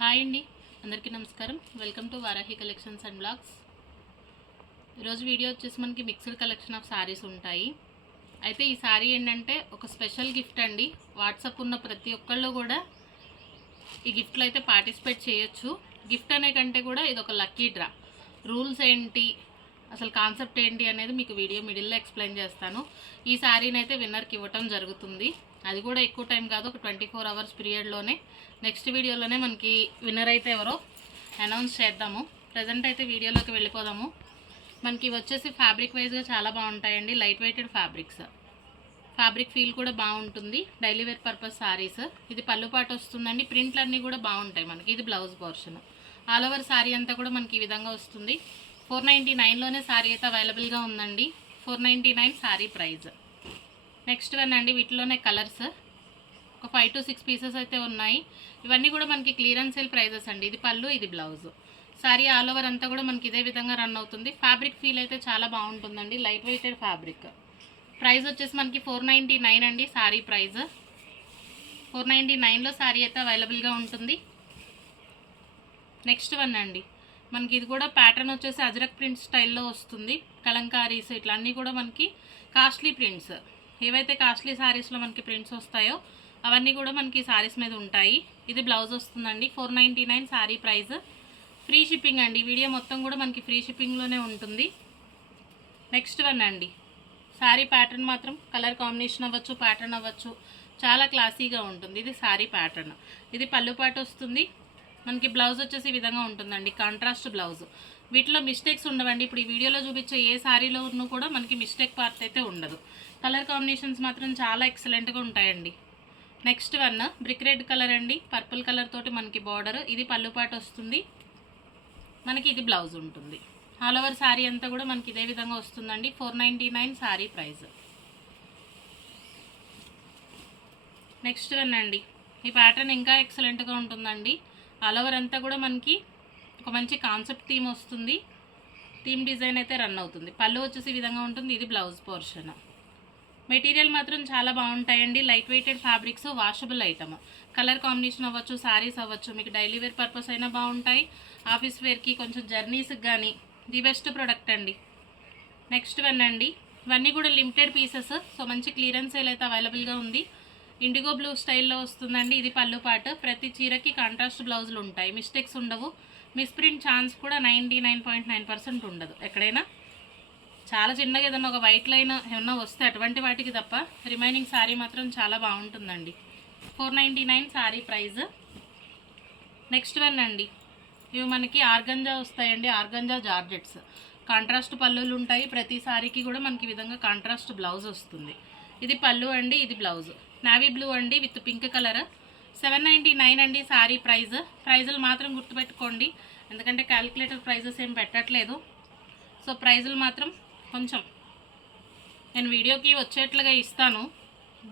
Hi అండి, అందరికీ నమస్కారం. Welcome to Varahi collections and blogs. ఈరోజు వీడియో వచ్చేసి మనకి మిక్స్డ్ కలెక్షన్ ఆఫ్ శారీస్ ఉంటాయి. అయితే ఈ శారీ ఏంటంటే ఒక స్పెషల్ గిఫ్ట్ అండి. వాట్సాప్ ఉన్న ప్రతి ఒక్కళ్ళు కూడా ఈ గిఫ్ట్లో అయితే పార్టిసిపేట్ చేయొచ్చు. గిఫ్ట్ అనే కంటే కూడా ఇది ఒక లక్కీ డ్రా. రూల్స్ ఏంటి, అసలు కాన్సెప్ట్ ఏంటి అనేది మీకు వీడియో మిడిల్లో ఎక్స్ప్లెయిన్ చేస్తాను. ఈ శారీని అయితే విన్నర్కి ఇవ్వటం జరుగుతుంది. అది కూడా ఎక్కువ టైం కాదు, ఒక 24 అవర్స్ పీరియడ్లోనే. నెక్స్ట్ వీడియోలోనే మనకి విన్నర్ అయితే ఎవరో అనౌన్స్ చేద్దాము. ప్రజెంట్ అయితే వీడియోలోకి వెళ్ళిపోదాము. మనకి వచ్చేసి ఫ్యాబ్రిక్ వైజ్గా చాలా బాగుంటాయండి. Light weighted fabrics, fabric feel కూడా బాగుంటుంది. Daily wear purpose saris. ఇది పళ్ళు పాటు వస్తుందండి. ప్రింట్లు అన్నీ కూడా బాగుంటాయి మనకి. ఇది blouse portion. All over sari అంతా కూడా మనకి ఈ విధంగా వస్తుంది. 499లోనే శారీ అయితే అవైలబుల్గా ఉందండి. 499 శారీ ప్రైస్. నెక్స్ట్ వన్ అండి, వీటిలోనే కలర్స్ ఒక 5 to 6 పీసెస్ అయితే ఉన్నాయి. ఇవన్నీ కూడా మనకి క్లియరెన్స్ సేల్ ప్రైజెస్ అండి. ఇది పళ్ళు, ఇది బ్లౌజ్. శారీ ఆల్ ఓవర్ అంతా కూడా మనకి ఇదే విధంగా రన్ అవుతుంది. ఫ్యాబ్రిక్ ఫీల్ అయితే చాలా బాగుంటుందండి. Light weighted fabric. ప్రైస్ వచ్చేసి మనకి 499 అండి శారీ ప్రైస్. 499లో శారీ అయితే అవైలబుల్గా ఉంటుంది. నెక్స్ట్ వన్ అండి, మనకి ఇది కూడా ప్యాటర్న్ వచ్చేసి అజరక్ ప్రింట్ స్టైల్లో వస్తుంది. కలంకారీస్ ఇట్లా అన్నీ కూడా మనకి కాస్ట్లీ ప్రింట్స్. ఏవైతే కాస్ట్లీ శారీస్లో మనకి ప్రింట్స్ వస్తాయో అవన్నీ కూడా మనకి శారీస్ మీద ఉంటాయి. ఇది బ్లౌజ్ వస్తుందండి. 499 శారీ ప్రైస్. ఫ్రీ షిప్పింగ్ అండి. వీడియో మొత్తం కూడా మనకి ఫ్రీ షిప్పింగ్లోనే ఉంటుంది. నెక్స్ట్ వన్ అండి, శారీ ప్యాటర్న్ మాత్రం కలర్ కాంబినేషన్ అవ్వచ్చు, ప్యాటర్న్ అవ్వచ్చు, చాలా క్లాసీగా ఉంటుంది. ఇది శారీ ప్యాటర్న్. ఇది పళ్ళు పాటు వస్తుంది. మనకి బ్లౌజ్ వచ్చేసి ఈ విధంగా ఉంటుందండి, కాంట్రాస్ట్ బ్లౌజ్. వీటిలో మిస్టేక్స్ ఉండవండి. ఇప్పుడు ఈ వీడియోలో చూపించే ఏ శారీలో ఉన్న కూడా మనకి మిస్టేక్ పార్ట్ అయితే ఉండదు. కలర్ కాంబినేషన్స్ మాత్రం చాలా ఎక్సలెంట్గా ఉంటాయండి. Next one brick red colour అండి. పర్పుల్ కలర్ తోటి మనకి బార్డర్. ఇది పళ్ళు పాటు వస్తుంది మనకి. ఇది బ్లౌజ్ ఉంటుంది. ఆల్ ఓవర్ శారీ అంతా కూడా మనకి ఇదే విధంగా వస్తుందండి. 499 శారీ ప్రైస్. నెక్స్ట్ వన్ అండి, ఈ ప్యాటర్న్ ఇంకా ఎక్సలెంట్గా ఉంటుందండి. ఆల్ ఓవర్ అంతా కూడా మనకి ఒక మంచి కాన్సెప్ట్ థీమ్ వస్తుంది. థీమ్ డిజైన్ అయితే రన్ అవుతుంది. పళ్ళు వచ్చేసి ఈ విధంగా ఉంటుంది. ఇది బ్లౌజ్ పోర్షన్. మెటీరియల్ మాత్రం చాలా బాగుంటాయండి. Light weighted fabrics, washable item. Colour combination అవ్వచ్చు, శారీస్ అవ్వచ్చు, మీకు డైలీ వేర్ పర్పస్ అయినా బాగుంటాయి. ఆఫీస్ వేర్కి, కొంచెం జర్నీస్కి కానీ ది బెస్ట్ ప్రోడక్ట్ అండి. నెక్స్ట్ వన్ అండి, ఇవన్నీ కూడా లిమిటెడ్ పీసెస్. సో మంచి క్లియరెన్స్ సేల్ అయితే అవైలబుల్గా ఉంది. ఇండిగో బ్లూ స్టైల్లో వస్తుందండి. ఇది పళ్ళు పాటు. ప్రతి చీరకి కాంట్రాస్ట్ బ్లౌజులు ఉంటాయి. మిస్టేక్స్ ఉండవు. మిస్ప్రింట్ ఛాన్స్ కూడా 99.9% ఉండదు. ఎక్కడైనా చాలా చిన్నగా ఏదన్నా ఒక వైట్ లైన్ ఏమన్నా వస్తే అటువంటి వాటికి తప్ప రిమైనింగ్ శారీ మాత్రం చాలా బాగుంటుందండి. 499 శారీ ప్రైస్. నెక్స్ట్ వన్ అండి, ఇవి మనకి ఆర్గంజా వస్తాయండి. Organza georgettes. కాంట్రాస్ట్ పళ్ళులు ఉంటాయి. ప్రతి శారీకి కూడా మనకి ఈ విధంగా కాంట్రాస్ట్ బ్లౌజ్ వస్తుంది. ఇది పళ్ళు అండి, ఇది బ్లౌజ్. నావీ బ్లూ అండి విత్ పింక్ కలర్. 799 అండి శారీ ప్రైస్. ప్రైజులు మాత్రం గుర్తుపెట్టుకోండి, ఎందుకంటే క్యాలిక్యులేటర్ ప్రైజెస్ ఏం పెట్టట్లేదు. సో ప్రైజులు మాత్రం కొంచెం నేను వీడియోకి వచ్చేట్లుగా ఇస్తాను.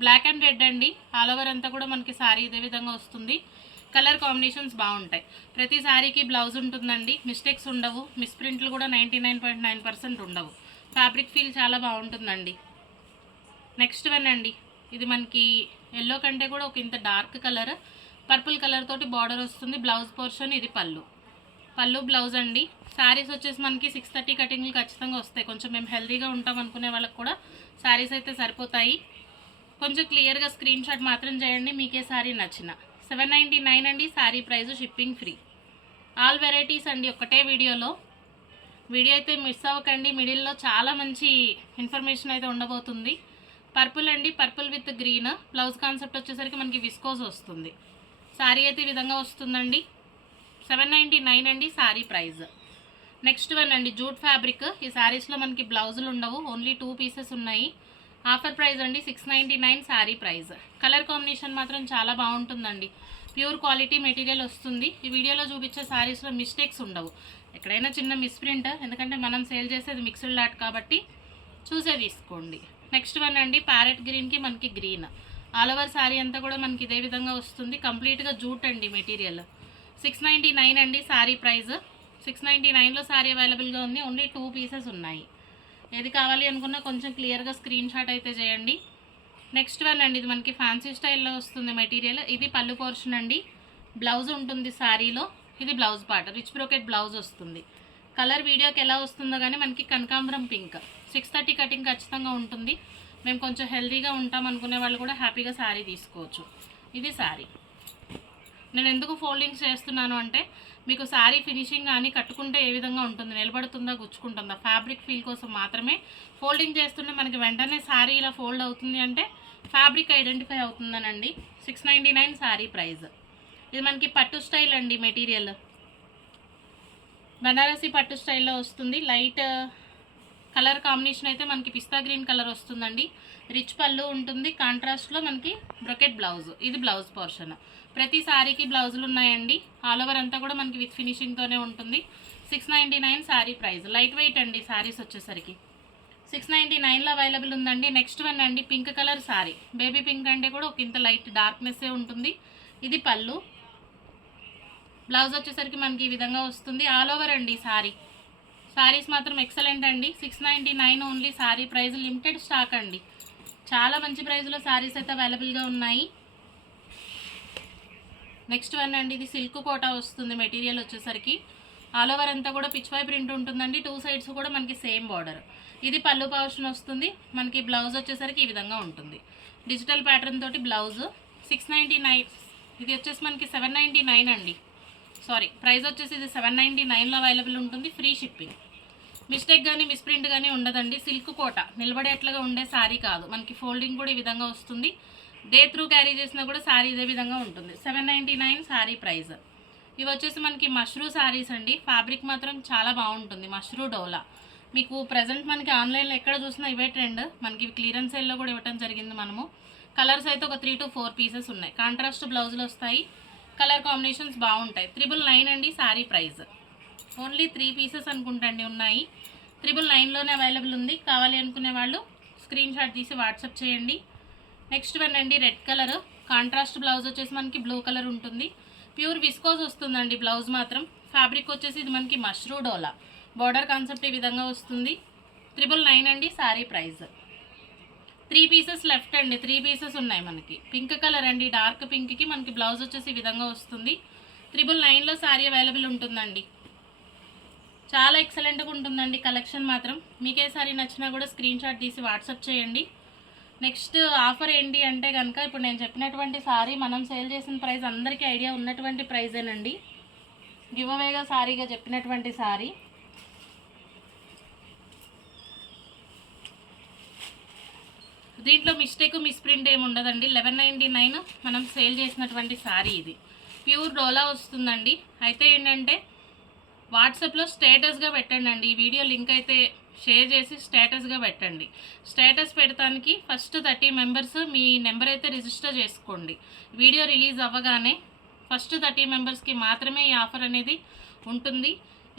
బ్లాక్ అండ్ రెడ్ అండి. ఆల్ ఓవర్ అంతా కూడా మనకి శారీ ఇదే విధంగా వస్తుంది. కలర్ కాంబినేషన్స్ బాగుంటాయి. ప్రతి శారీకి బ్లౌజ్ ఉంటుందండి. మిస్టేక్స్ ఉండవు. మిస్ప్రింట్లు కూడా 99.9% ఉండవు. ఫ్యాబ్రిక్ ఫీల్ చాలా బాగుంటుందండి. నెక్స్ట్ వన్ అండి, ఇది మనకి ఎల్లో కంటే కూడా ఒక ఇంత డార్క్ కలర్, పర్పుల్ కలర్ తోటి బార్డర్ వస్తుంది. Blouse portion. ఇది పళ్ళు. పళ్ళు బ్లౌజ్ అండి. శారీస్ వచ్చేసి మనకి 630 కటింగ్లు ఖచ్చితంగా వస్తాయి. కొంచెం మేము హెల్తీగా ఉంటాం అనుకునే వాళ్ళకి కూడా శారీస్ అయితే సరిపోతాయి. కొంచెం క్లియర్గా స్క్రీన్ షాట్ మాత్రం చేయండి మీకే శారీ నచ్చిన. 799 అండి sari price. Shipping free. All varieties అండి ఒకటే వీడియోలో. వీడియో అయితే మిస్ అవ్వకండి. మిడిల్లో చాలా మంచి ఇన్ఫర్మేషన్ అయితే ఉండబోతుంది. పర్పుల్ అండి, purple with green. Blouse concept వచ్చేసరికి మనకి విస్కోస్ వస్తుంది. శారీ అయితే ఈ విధంగా వస్తుందండి. 799 అండి శారీ ప్రైస్. నెక్స్ట్ వన్ అండి, జూట్ ఫ్యాబ్రిక్. ఈ శారీస్లో మనకి బ్లౌజులు ఉండవు, ఓన్లీ 2 పీసెస్ ఉన్నాయి. ఆఫర్ ప్రైస్ అండి 699 శారీ ప్రైస్. కలర్ కాంబినేషన్ మాత్రం చాలా బాగుంటుందండి. ప్యూర్ క్వాలిటీ మెటీరియల్ వస్తుంది. ఈ వీడియోలో చూపించే శారీస్లో మిస్టేక్స్ ఉండవు. ఎక్కడైనా చిన్న మిస్ప్రింట్, ఎందుకంటే మనం సేల్ చేసేది మిక్స్డ్ లాట్ కాబట్టి చూసే తీసుకోండి. నెక్స్ట్ వన్ అండి, ప్యారెట్ గ్రీన్కి మనకి గ్రీన్. ఆల్ ఓవర్ శారీ అంతా కూడా మనకి ఇదే విధంగా వస్తుంది. కంప్లీట్గా జూట్ అండి మెటీరియల్. 699 అండి శారీ ప్రైస్. 699లో శారీ అవైలబుల్గా ఉంది. ఓన్లీ 2 పీసెస్ ఉన్నాయి. ఏది కావాలి అనుకున్నా కొంచెం క్లియర్గా స్క్రీన్ షాట్ అయితే చేయండి. నెక్స్ట్ వన్ అండి, ఇది మనకి ఫ్యాన్సీ స్టైల్లో వస్తుంది మెటీరియల్. ఇది పళ్ళు పోర్షన్ అండి. బ్లౌజ్ ఉంటుంది శారీలో. ఇది blouse part, rich brocade blouse వస్తుంది. కలర్ వీడియోకి ఎలా వస్తుందో కానీ మనకి కనకాంబరం పింక్ 630 కటింగ్ ఖచ్చితంగా ఉంటుంది. మేము కొంచెం హెల్తీగా ఉంటాం అనుకునే వాళ్ళు కూడా హ్యాపీగా శారీ తీసుకోవచ్చు. ఇది శారీ. నేను ఎందుకు ఫోల్డింగ్స్ చేస్తున్నాను అంటే మీకు శారీ ఫినిషింగ్ కానీ కట్టుకుంటే ఏ విధంగా ఉంటుంది, నిలబడుతుందా గుచ్చుకుంటుందా, ఫ్యాబ్రిక్ ఫీల్ కోసం మాత్రమే ఫోల్డింగ్ చేస్తుంటే మనకి వెంటనే శారీ ఇలా ఫోల్డ్ అవుతుంది అంటే ఫ్యాబ్రిక్ ఐడెంటిఫై అవుతుందనండి. 699 శారీ ప్రైస్. ఇది మనకి పట్టు స్టైల్ అండి. మెటీరియల్ బనారసి పట్టు స్టైల్లో వస్తుంది. లైట్ కలర్ కాంబినేషన్ అయితే మనకి పిస్తా గ్రీన్ కలర్ వస్తుందండి. రిచ్ పళ్ళు ఉంటుంది, కాంట్రాస్ట్లో మనకి బ్రొకెట్ బ్లౌజ్. ఇది బ్లౌజ్ పోర్షన్. ప్రతి శారీకి బ్లౌజులు ఉన్నాయండి. ఆల్ ఓవర్ అంతా కూడా మనకి విత్ ఫినిషింగ్తోనే ఉంటుంది. 699 శారీ ప్రైస్. లైట్ వెయిట్ అండి శారీస్ వచ్చేసరికి. 699లో అవైలబుల్ ఉందండి. నెక్స్ట్ వన్ అండి, pink colour sari. Baby pink అంటే కూడా ఒక ఇంత లైట్ డార్క్నెస్సే ఉంటుంది. ఇది పళ్ళు. బ్లౌజ్ వచ్చేసరికి మనకి ఈ విధంగా వస్తుంది. ఆల్ ఓవర్ అండి శారీ. శారీస్ మాత్రం ఎక్సలెంట్ అండి. 699 only sari price. Limited stock అండి. చాలా మంచి ప్రైస్లో శారీస్ అయితే అవైలబుల్గా ఉన్నాయి. నెక్స్ట్ వన్ అండి, ఇది సిల్క్ కోటా వస్తుంది. మెటీరియల్ వచ్చేసరికి ఆల్ ఓవర్ అంతా కూడా పిచ్వై ప్రింట్ ఉంటుందండి. 2 సైడ్స్ కూడా మనకి సేమ్ బార్డర్. ఇది పళ్ళు పోర్షన్ వస్తుంది. మనకి బ్లౌజ్ వచ్చేసరికి ఈ విధంగా ఉంటుంది. డిజిటల్ ప్యాటర్న్ తోటి బ్లౌజ్. 699. ఇది వచ్చేసి మనకి 799 అండి. సారీ, ప్రైస్ వచ్చేసి ఇది 799లో అవైలబుల్ ఉంటుంది. Free shipping. మిస్టేక్ కానీ మిస్ప్రింట్ కానీ ఉండదండి. సిల్క్ కోట నిలబడేట్లుగా ఉండే శారీ కాదు. మనకి ఫోల్డింగ్ కూడా ఈ విధంగా వస్తుంది. డే త్రూ క్యారీ చేసినా కూడా శారీ ఇదే విధంగా ఉంటుంది. 799 శారీ ప్రైస్. ఇవి వచ్చేసి మనకి మష్రూ శారీస్ అండి. ఫ్యాబ్రిక్ మాత్రం చాలా బాగుంటుంది. మష్రూ డోలా. మీకు ప్రజెంట్ మనకి ఆన్లైన్లో ఎక్కడ చూసినా ఇవే ట్రెండ్. మనకి క్లియరెన్స్ సేల్లో కూడా ఇవ్వడం జరిగింది మనము. కలర్స్ అయితే ఒక 3 to 4 పీసెస్ ఉన్నాయి. కాంట్రాస్ట్ బ్లౌజులు వస్తాయి. కలర్ కాంబినేషన్స్ బాగుంటాయి. 999 అండి శారీ ప్రైస్. ఓన్లీ 3 పీసెస్ అనుకుంటండి ఉన్నాయి. 999లోనే అవైలబుల్ ఉంది. కావాలి అనుకునే వాళ్ళు స్క్రీన్ షాట్ తీసి వాట్సాప్ చేయండి. నెక్స్ట్ వన్ అండి, రెడ్ కలర్. కాంట్రాస్ట్ బ్లౌజ్ వచ్చేసి మనకి బ్లూ కలర్ ఉంటుంది. ప్యూర్ విస్కోస్ వస్తుందండి బ్లౌజ్ మాత్రం. ఫ్యాబ్రిక్ వచ్చేసి ఇది మనకి మష్రూ డోలా. బార్డర్ కాన్సెప్ట్ ఈ విధంగా వస్తుంది. 999 అండి శారీ ప్రైస్. 3 పీసెస్ లెఫ్ట్ అండి. 3 పీసెస్ ఉన్నాయి మనకి. పింక్ కలర్ అండి. డార్క్ పింక్కి మనకి బ్లౌజ్ వచ్చేసి ఈ విధంగా వస్తుంది. 999లో శారీ అవైలబుల్ ఉంటుందండి. చాలా ఎక్సలెంట్గా ఉంటుందండి కలెక్షన్ మాత్రం. మీకే సారీ నచ్చినా కూడా స్క్రీన్ షాట్ తీసి వాట్సాప్ చేయండి. నెక్స్ట్ ఆఫర్ ఏంటి అంటే కనుక ఇప్పుడు నేను చెప్పినటువంటి సారీ మనం సేల్ చేసిన ప్రైస్ అందరికీ ఐడియా ఉన్నటువంటి ప్రైజేనండి. గివ్ అవేగా సారీగా చెప్పినటువంటి సారీ. దీంట్లో మిస్టేక్ మిస్ప్రింట్ ఏమి ఉండదండి. 1199 మనం సేల్ చేసినటువంటి సారీ. ఇది ప్యూర్ డోలా వస్తుందండి. అయితే ఏంటంటే వాట్సాప్లో స్టేటస్గా పెట్టండి అండి. ఈ వీడియో లింక్ అయితే షేర్ చేసి స్టేటస్గా పెట్టండి. స్టేటస్ పెడతానికి ఫస్ట్ 30 మెంబర్స్ మీ నెంబర్ అయితే రిజిస్టర్ చేసుకోండి. వీడియో రిలీజ్ అవ్వగానే ఫస్ట్ 30 మెంబర్స్కి మాత్రమే ఈ ఆఫర్ అనేది ఉంటుంది.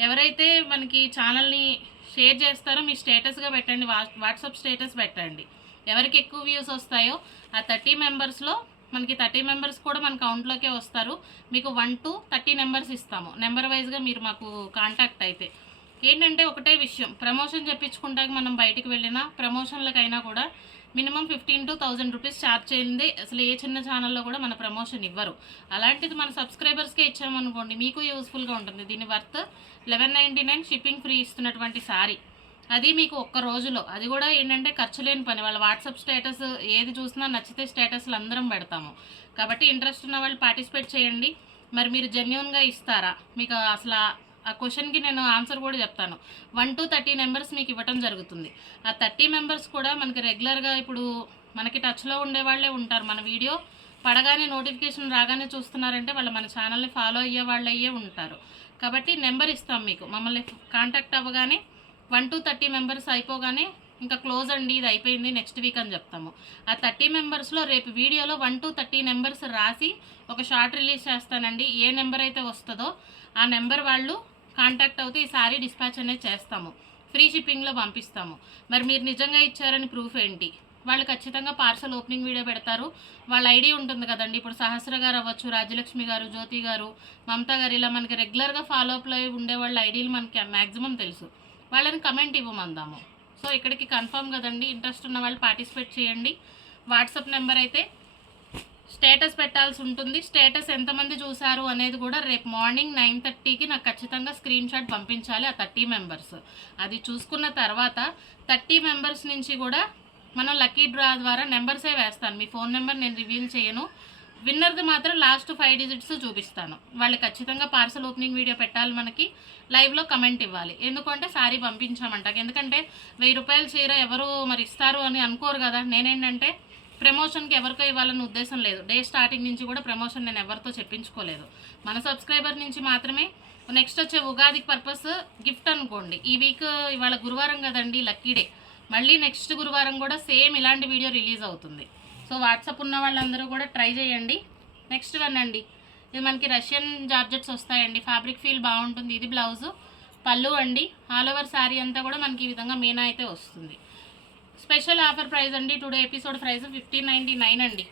ఎవరైతే మనకి ఛానల్ని షేర్ చేస్తారో మీ స్టేటస్గా పెట్టండి. వాట్సాప్ స్టేటస్ పెట్టండి. ఎవరికి ఎక్కువ వ్యూస్ వస్తాయో ఆ 30 మెంబర్స్లో మనకి 30 మెంబర్స్ కూడా మన కౌంట్లోకే వస్తారు. మీకు 1 to 30 నెంబర్స్ ఇస్తాము. నెంబర్ వైజ్గా మీరు మాకు కాంటాక్ట్ అయితే ఏంటంటే ఒకటే విషయం, ప్రమోషన్ చెప్పించుకుంటాక మనం బయటికి వెళ్ళినా ప్రమోషన్లకైనా కూడా మినిమం 15 to 1000 రూపీస్ ఛార్జ్ చేయండి. అసలు ఏ చిన్న ఛానల్లో కూడా మన ప్రమోషన్ ఇవ్వరు. అలాంటిది మన సబ్స్క్రైబర్స్కే ఇచ్చామనుకోండి మీకు యూస్ఫుల్గా ఉంటుంది. దీని వర్త్ 1199 షిప్పింగ్ ఫ్రీ ఇస్తున్నటువంటి సారీ. అది మీకు ఒక్క రోజులో. అది కూడా ఏంటంటే ఖర్చు లేని పని. వాళ్ళ వాట్సాప్ స్టేటస్ ఏది చూసినా నచ్చితే స్టేటస్లు అందరం పెడతాము. కాబట్టి ఇంట్రెస్ట్ ఉన్న వాళ్ళు పార్టిసిపేట్ చేయండి. మరి మీరు జెన్యూన్గా ఇస్తారా? మీకు అసలు ఆ క్వశ్చన్కి నేను ఆన్సర్ కూడా చెప్తాను. 1 to 30 మెంబర్స్ మీకు ఇవ్వటం జరుగుతుంది. ఆ 30 మెంబర్స్ కూడా మనకి రెగ్యులర్గా ఇప్పుడు మనకి టచ్లో ఉండే వాళ్ళే ఉంటారు. మన వీడియో పడగానే నోటిఫికేషన్ రాగానే చూస్తున్నారంటే వాళ్ళు మన ఛానల్ని ఫాలో అయ్యే వాళ్ళయ్యే ఉంటారు. కాబట్టి నెంబర్ ఇస్తాం మీకు. మమ్మల్ని కాంటాక్ట్ అవ్వగానే 1 to 30 మెంబర్స్ అయిపోగానే ఇంకా క్లోజ్ అండి, ఇది అయిపోయింది, నెక్స్ట్ వీక్ అని చెప్తాము. ఆ 30 మెంబర్స్లో రేపు వీడియోలో 1 to 30 నెంబర్స్ రాసి ఒక షార్ట్ రిలీజ్ చేస్తానండి. ఏ నెంబర్ అయితే వస్తుందో ఆ నెంబర్ వాళ్ళు కాంటాక్ట్ అవుతే ఈ సారీ డిస్పాచ్ అనేది చేస్తాము. ఫ్రీ షిప్పింగ్లో పంపిస్తాము. మరి మీరు నిజంగా ఇచ్చారని ప్రూఫ్ ఏంటి? వాళ్ళు ఖచ్చితంగా పార్సల్ ఓపెనింగ్ వీడియో పెడతారు. వాళ్ళ ఐడి ఉంటుంది కదండి. ఇప్పుడు సహస్ర గారు అవ్వచ్చు, రాజ్యలక్ష్మి గారు, జ్యోతి గారు, మమతా గారు, ఇలా మనకి రెగ్యులర్గా ఫాలోఅప్లో ఉండే వాళ్ళ ఐడీలు మనకి మ్యాక్సిమం తెలుసు. వాళ్ళని కమెంట్ ఇవ్వమందాము. సో ఇక్కడికి కన్ఫర్మ్ కదండి. ఇంట్రెస్ట్ ఉన్న వాళ్ళు పార్టిసిపేట్ చేయండి. వాట్సాప్ నెంబర్ అయితే స్టేటస్ పెట్టాల్సి ఉంటుంది. స్టేటస్ ఎంతమంది చూసారు అనేది కూడా రేపు మార్నింగ్ 9:30కి నాకు ఖచ్చితంగా స్క్రీన్ షాట్ పంపించాలి. ఆ 30 మెంబర్స్ అది చూసుకున్న తర్వాత 30 మెంబర్స్ నుంచి కూడా మనం లక్కీ డ్రా ద్వారా నెంబర్సే వేస్తాను. మీ ఫోన్ నెంబర్ నేను రివీల్ చేయను. విన్నర్ది మాత్రం లాస్ట్ 5 డిజిట్స్ చూపిస్తాను. వాళ్ళు ఖచ్చితంగా పార్సల్ ఓపెనింగ్ వీడియో పెట్టాలి, మనకి లైవ్లో కమెంట్ ఇవ్వాలి. ఎందుకంటే శారీ పంపించామంట. ఎందుకంటే 1000 రూపాయల చీర ఎవరు మరి ఇస్తారు అని అనుకోరు కదా. నేనేంటంటే ప్రమోషన్కి ఎవరికో ఇవ్వాలన్న ఉద్దేశం లేదు. డే స్టార్టింగ్ నుంచి కూడా ప్రమోషన్ నేను ఎవరితో చెప్పించుకోలేదు. మన సబ్స్క్రైబర్ నుంచి మాత్రమే. నెక్స్ట్ వచ్చే ఉగాది పర్పస్ గిఫ్ట్ అనుకోండి. ఈ వీక్ ఇవాళ గురువారం కదండి, లక్కీ డే. మళ్ళీ నెక్స్ట్ గురువారం కూడా సేమ్ ఇలాంటి వీడియో రిలీజ్ అవుతుంది. సో వాట్సాప్ ఉన్న వాళ్ళందరూ కూడా ట్రై చేయండి. నెక్స్ట్ వన్ అండి, ఇది మనకి రష్యన్ జార్జెట్స్ వస్తాయండి. ఫ్యాబ్రిక్ ఫీల్ బాగుంటుంది. ఇది బ్లౌజు, పళ్ళు అండి. ఆల్ ఓవర్ శారీ అంతా కూడా మనకి ఈ విధంగా మీనా అయితే వస్తుంది. స్పెషల్ ఆఫర్ ప్రైస్ అండి. టుడే ఎపిసోడ్ ప్రైస్ 1599 అండి.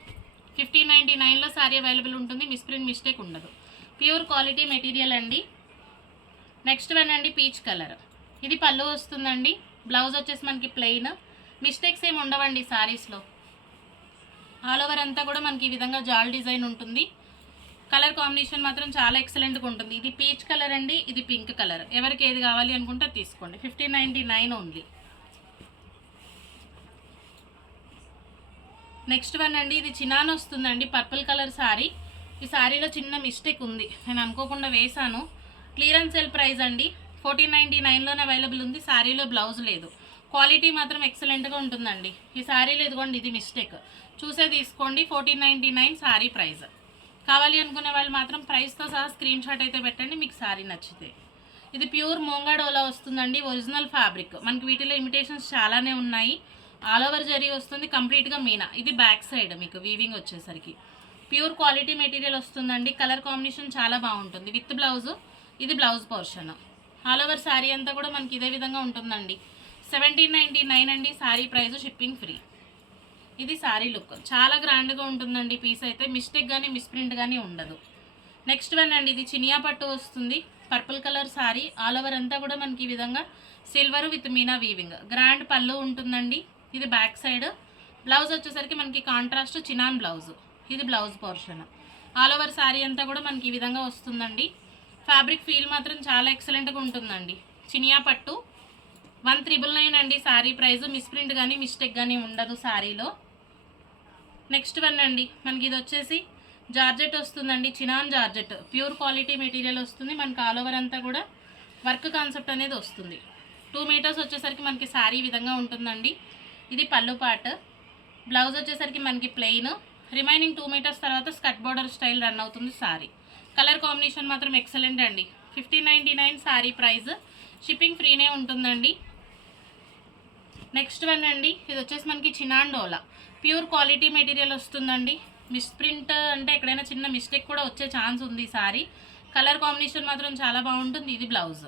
1599లో శారీ అవైలబుల్ ఉంటుంది. మిస్ప్రింట్ మిస్టేక్ ఉండదు. ప్యూర్ క్వాలిటీ మెటీరియల్ అండి. నెక్స్ట్ వన్ అండి, పీచ్ కలర్. ఇది పళ్ళు వస్తుందండి. బ్లౌజ్ వచ్చేసి మనకి ప్లెయిన్. మిస్టేక్స్ ఏమి ఉండవండి శారీస్లో. ఆల్ ఓవర్ అంతా కూడా మనకి ఈ విధంగా జాల్ డిజైన్ ఉంటుంది. కలర్ కాంబినేషన్ మాత్రం చాలా ఎక్సలెంట్గా ఉంటుంది. ఇది పీచ్ కలర్ అండి, ఇది పింక్ కలర్. ఎవరికి ఏది కావాలి అనుకుంటే తీసుకోండి. 1599 ఓన్లీ. నెక్స్ట్ వన్ అండి, ఇది చినాన్ వస్తుందండి. Purple colour sari. ఈ శారీలో చిన్న మిస్టేక్ ఉంది, నేను అనుకోకుండా వేసాను. క్లియరెన్స్ సేల్ ప్రైస్ అండి. 1499లోనే అవైలబుల్ ఉంది. శారీలో బ్లౌజ్ లేదు. క్వాలిటీ మాత్రం ఎక్సలెంట్గా ఉంటుందండి. ఈ శారీలో ఇదిగోండి, ఇది మిస్టేక్. చూసే తీసుకోండి. 1499 శారీ ప్రైస్. కావాలి అనుకునే వాళ్ళు మాత్రం ప్రైస్తో సహా స్క్రీన్ షాట్ అయితే పెట్టండి మీకు శారీ నచ్చితే. ఇది ప్యూర్ మోంగాడోలా వస్తుందండి. Original fabric. మనకి వీటిలో ఇమిటేషన్స్ చాలానే ఉన్నాయి. ఆల్ ఓవర్ జరీ వస్తుంది. కంప్లీట్గా మీనా. ఇది బ్యాక్ సైడ్ మీకు వీవింగ్ వచ్చేసరికి ప్యూర్ క్వాలిటీ మెటీరియల్ వస్తుందండి. కలర్ కాంబినేషన్ చాలా బాగుంటుంది. With blouse. ఇది blouse portion. All over sari అంతా కూడా మనకి ఇదే విధంగా ఉంటుందండి. 1799 అండి శారీ ప్రైస్. Shipping free. ఇది శారీ లుక్. చాలా గ్రాండ్గా ఉంటుందండి. పీస్ అయితే మిస్టేక్ కానీ మిస్ప్రింట్ కానీ ఉండదు. నెక్స్ట్ వన్ అండి, ఇది చినియా పట్టు వస్తుంది. Purple colour sari. All over అంతా కూడా మనకి ఈ విధంగా silver with Meena weaving. Grand పళ్ళు ఉంటుందండి. ఇది బ్యాక్ సైడ్. బ్లౌజ్ వచ్చేసరికి మనకి కాంట్రాస్ట్ చినాన్ బ్లౌజ్. ఇది blouse portion. All over sari అంతా కూడా మనకి ఈ విధంగా వస్తుందండి. ఫ్యాబ్రిక్ ఫీల్ మాత్రం చాలా ఎక్సలెంట్గా ఉంటుందండి. చినియా పట్టు 1999 అండి శారీ ప్రైస్. మిస్ప్రింట్ కానీ మిస్టేక్ కానీ ఉండదు శారీలో. నెక్స్ట్ వన్ అండి, మనకి ఇది వచ్చేసి జార్జెట్ వస్తుందండి. Chinon georgette. Pure quality material వస్తుంది. మనకి ఆల్ ఓవర్ అంతా కూడా వర్క్ కాన్సెప్ట్ అనేది వస్తుంది. 2 మీటర్స్ వచ్చేసరికి మనకి శారీ ఈ విధంగా ఉంటుందండి. ఇది పళ్ళు పార్ట్. బ్లౌజ్ వచ్చేసరికి మనకి ప్లెయిన్. రిమైనింగ్ 2 మీటర్స్ తర్వాత స్కర్ట్ బోర్డర్ స్టైల్ రన్ అవుతుంది శారీ. కలర్ కాంబినేషన్ మాత్రం ఎక్సలెంట్ అండి. 1599 శారీ ప్రైస్. షిప్పింగ్ ఫ్రీనే ఉంటుందండి. నెక్స్ట్ వన్ అండి, ఇది వచ్చేసి మనకి చినాన్ డోలా. ప్యూర్ క్వాలిటీ మెటీరియల్ వస్తుందండి. మిస్ప్రింట్ అంటే ఎక్కడైనా చిన్న మిస్టేక్ కూడా వచ్చే ఛాన్స్ ఉంది సారీ. కలర్ కాంబినేషన్ మాత్రం చాలా బాగుంటుంది. ఇది బ్లౌజ్.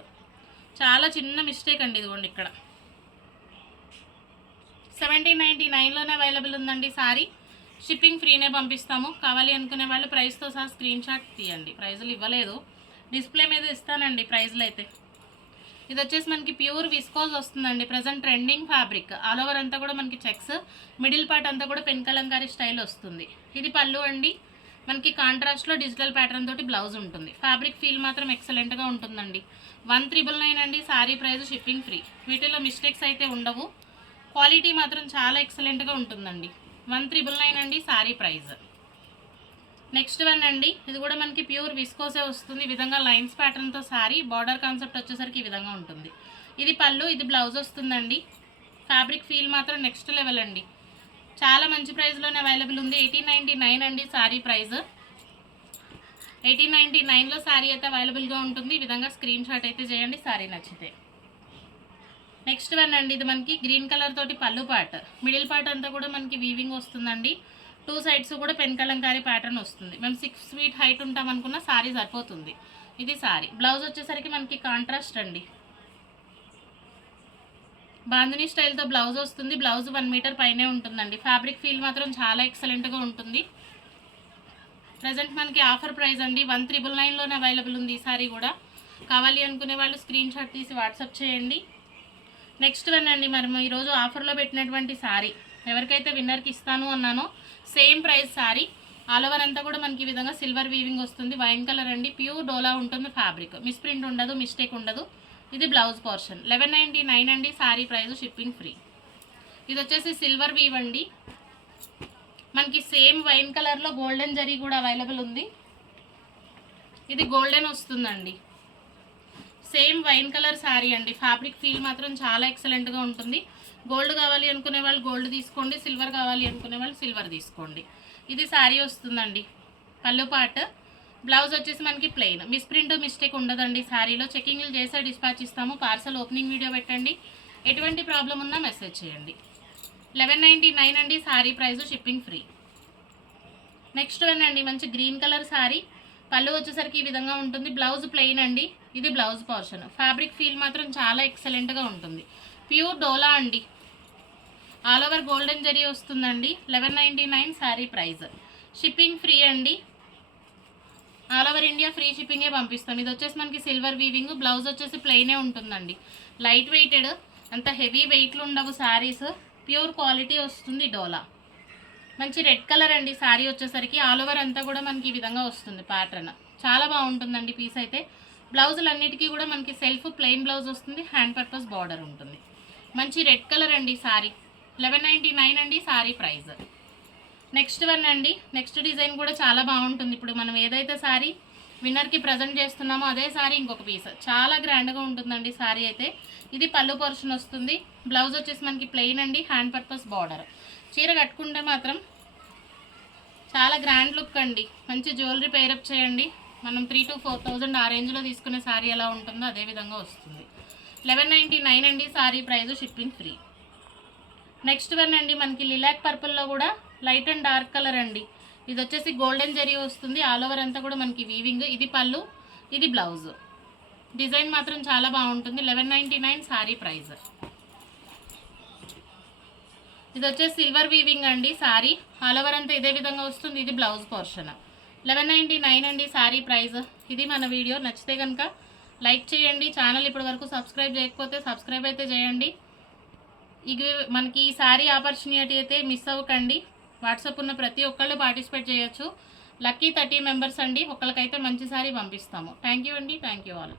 చాలా చిన్న మిస్టేక్ అండి, ఇదిగోండి ఇక్కడ. 1799లోనే అవైలబుల్ ఉందండి సారీ. షిప్పింగ్ ఫ్రీనే పంపిస్తాము. కావాలి అనుకునే వాళ్ళు ప్రైస్తో సహా స్క్రీన్ షాట్ తీయండి. ప్రైజులు ఇవ్వలేదు, డిస్ప్లే మీద ఇస్తానండి ప్రైజులు అయితే. ఇది వచ్చేసి మనకి ప్యూర్ విస్కోజ్ వస్తుందండి. Present trending fabric. All over అంతా కూడా మనకి చెక్స్. మిడిల్ పార్ట్ అంతా కూడా పెన్ కలంకారీ స్టైల్ వస్తుంది. ఇది పళ్ళు అండి. మనకి కాంట్రాస్ట్లో డిజిటల్ ప్యాటర్న్ తోటి బ్లౌజ్ ఉంటుంది. ఫ్యాబ్రిక్ ఫీల్ మాత్రం ఎక్సలెంట్గా ఉంటుందండి. 1999 అండి శారీ ప్రైస్. Shipping free. వీటిలో మిస్టేక్స్ అయితే ఉండవు. క్వాలిటీ మాత్రం చాలా ఎక్సలెంట్గా ఉంటుందండి. 1999 అండి శారీ ప్రైస్. నెక్స్ట్ వన్ అండి, ఇది కూడా మనకి ప్యూర్ విస్కోసే వస్తుంది. ఈ విధంగా లైన్స్ ప్యాటర్న్తో శారీ. బార్డర్ కాన్సెప్ట్ వచ్చేసరికి ఈ విధంగా ఉంటుంది. ఇది పళ్ళు, ఇది బ్లౌజ్ వస్తుందండి. ఫ్యాబ్రిక్ ఫీల్ మాత్రం నెక్స్ట్ లెవెల్ అండి. చాలా మంచి ప్రైస్లోనే అవైలబుల్ ఉంది. 1899 అండి శారీ ప్రైస్. 1899లో శారీ అయితే అవైలబుల్గా ఉంటుంది. ఈ విధంగా స్క్రీన్ షాట్ అయితే చేయండి శారీ నచ్చితే. నెక్స్ట్ వన్ అండి, ఇది మనకి గ్రీన్ కలర్ తోటి పళ్ళు పార్ట్. మిడిల్ పార్ట్ అంతా కూడా మనకి వీవింగ్ వస్తుందండి. 2 సైడ్స్ కూడా పెన్ కలంకారీ ప్యాటర్న్ వస్తుంది. మేము 6 feet హైట్ ఉంటాం అనుకున్న శారీ సరిపోతుంది. ఇది శారీ. బ్లౌజ్ వచ్చేసరికి మనకి కాంట్రాస్ట్ అండి. బాందినీ స్టైల్తో బ్లౌజ్ వస్తుంది. బ్లౌజ్ 1 మీటర్ పైనే ఉంటుందండి. ఫ్యాబ్రిక్ ఫీల్ మాత్రం చాలా ఎక్సలెంట్గా ఉంటుంది. ప్రజెంట్ మనకి ఆఫర్ ప్రైస్ అండి. 1999లోనే అవైలబుల్ ఉంది ఈ శారీ కూడా. కావాలి అనుకునే వాళ్ళు స్క్రీన్ షాట్ తీసి వాట్సాప్ చేయండి. నెక్స్ట్ వన్ అండి, మరి ఈరోజు ఆఫర్లో పెట్టినటువంటి శారీ ఎవరికైతే విన్నర్కి ఇస్తాను అన్నానో same price sari. All over అంతా కూడా మనకి ఈ విధంగా సిల్వర్ వీవింగ్ వస్తుంది. వైన్ కలర్ అండి, ప్యూర్ డోలా ఉంటుంది ఫ్యాబ్రిక్, మిస్ప్రింట్ ఉండదు, మిస్టేక్ ఉండదు. ఇది బ్లౌజ్ పోర్షన్. 1199 అండి సారీ ప్రైస్, షిప్పింగ్ ఫ్రీ. ఇది వచ్చేసి సిల్వర్ వీవ్ అండి, మనకి సేమ్ వైన్ కలర్లో గోల్డెన్ జరీ కూడా అవైలబుల్ ఉంది. ఇది గోల్డెన్ వస్తుందండి, సేమ్ వైన్ కలర్ శారీ అండి. ఫ్యాబ్రిక్ ఫీల్ మాత్రం చాలా ఎక్సలెంట్గా ఉంటుంది. గోల్డ్ కావాలి అనుకునే వాళ్ళు గోల్డ్ తీసుకోండి, సిల్వర్ కావాలి అనుకునే వాళ్ళు సిల్వర్ తీసుకోండి. ఇది శారీ వస్తుందండి, పళ్ళు పార్ట్. బ్లౌజ్ వచ్చేసి మనకి ప్లెయిన్, మిస్ప్రింట్ మిస్టేక్ ఉండదండి శారీలో. చెకింగ్లు చేసే డిస్పాచ్ ఇస్తాము. పార్సల్ ఓపెనింగ్ వీడియో పెట్టండి, ఎటువంటి ప్రాబ్లం ఉన్నా మెసేజ్ చేయండి. 1199 అండి sari price, shipping free. Next one అండి, మంచి గ్రీన్ కలర్ శారీ. పళ్ళు వచ్చేసరికి ఈ విధంగా ఉంటుంది. బ్లౌజ్ ప్లెయిన్ అండి, ఇది బ్లౌజ్ పోర్షన్. ఫ్యాబ్రిక్ ఫీల్ మాత్రం చాలా ఎక్సలెంట్గా ఉంటుంది. ప్యూర్ డోలా అండి, ఆల్ ఓవర్ గోల్డెన్ జరీ వస్తుందండి. 1199 శారీ ప్రైస్, షిప్పింగ్ ఫ్రీ అండి. ఆల్ ఓవర్ ఇండియా ఫ్రీ షిప్పింగే పంపిస్తాం. ఇది వచ్చేసి మనకి సిల్వర్ వీవింగ్, బ్లౌజ్ వచ్చేసి ప్లెయినే ఉంటుందండి. లైట్ వెయిటెడ్, అంత హెవీ వెయిట్లు ఉండవు శారీస్, ప్యూర్ క్వాలిటీ వస్తుంది డోలా. మంచి రెడ్ కలర్ అండి శారీ వచ్చేసరికి. ఆల్ ఓవర్ అంతా కూడా మనకి ఈ విధంగా వస్తుంది ప్యాటర్న్, చాలా బాగుంటుందండి పీస్ అయితే. బ్లౌజులు అన్నిటికీ కూడా మనకి సెల్ఫ్ ప్లెయిన్ బ్లౌజ్ వస్తుంది, హ్యాండ్ పర్పస్ బార్డర్ ఉంటుంది. మంచి రెడ్ కలర్ అండి శారీ, 1199 అండి శారీ ప్రైస్. నెక్స్ట్ వన్ అండి, నెక్స్ట్ డిజైన్ కూడా చాలా బాగుంటుంది. ఇప్పుడు మనం ఏదైతే శారీ విన్నర్కి ప్రజెంట్ చేస్తున్నామో అదే శారీ ఇంకొక పీస్, చాలా గ్రాండ్గా ఉంటుందండి శారీ అయితే. ఇది పళ్ళు పోర్షన్ వస్తుంది. బ్లౌజ్ వచ్చేసి మనకి ప్లెయిన్ అండి, హ్యాండ్ పర్పస్ బార్డర్. చీర కట్టుకుంటే మాత్రం చాలా గ్రాండ్ లుక్ అండి. మంచి జ్యువెలరీ పేరప్ చేయండి. మనం 3,000 to 4,000 ఆ రేంజ్లో తీసుకునే శారీ ఎలా ఉంటుందో అదే విధంగా వస్తుంది. 1199 అండి sari price, shipping free. Next one అండి, మనకి లిలాక్ పర్పుల్లో కూడా లైట్ అండ్ డార్క్ కలర్ అండి. ఇది వచ్చేసి గోల్డెన్ జరీ వస్తుంది. ఆల్ ఓవర్ అంతా కూడా మనకి వీవింగ్. ఇది పళ్ళు, ఇది బ్లౌజ్. డిజైన్ మాత్రం చాలా బాగుంటుంది. 1199 శారీ ప్రైస్. ఇది వచ్చేసి సిల్వర్ వీవింగ్ అండి శారీ, ఆల్ ఓవర్ అంతా ఇదే విధంగా వస్తుంది. ఇది బ్లౌజ్ పోర్షన్. 1199 అండి శారీ ప్రైస్. ఇది మన వీడియో. నచ్చితే కనుక లైక్ చేయండి. ఛానల్ ఇప్పటి వరకు సబ్స్క్రైబ్ చేయకపోతే సబ్స్క్రైబ్ అయితే చేయండి. ఇది మనకి ఈ శారీ ఆపర్చునిటీ అయితే మిస్ అవ్వకండి. వాట్సాప్ ఉన్న ప్రతి ఒక్కళ్ళు పార్టిసిపేట్ చేయొచ్చు. లక్కీ 30 మెంబర్స్ అండి, ఒక్కరికైతే మంచి శారీ పంపిస్తాము. థ్యాంక్ యూ అండి, థ్యాంక్ యూ ఆల్.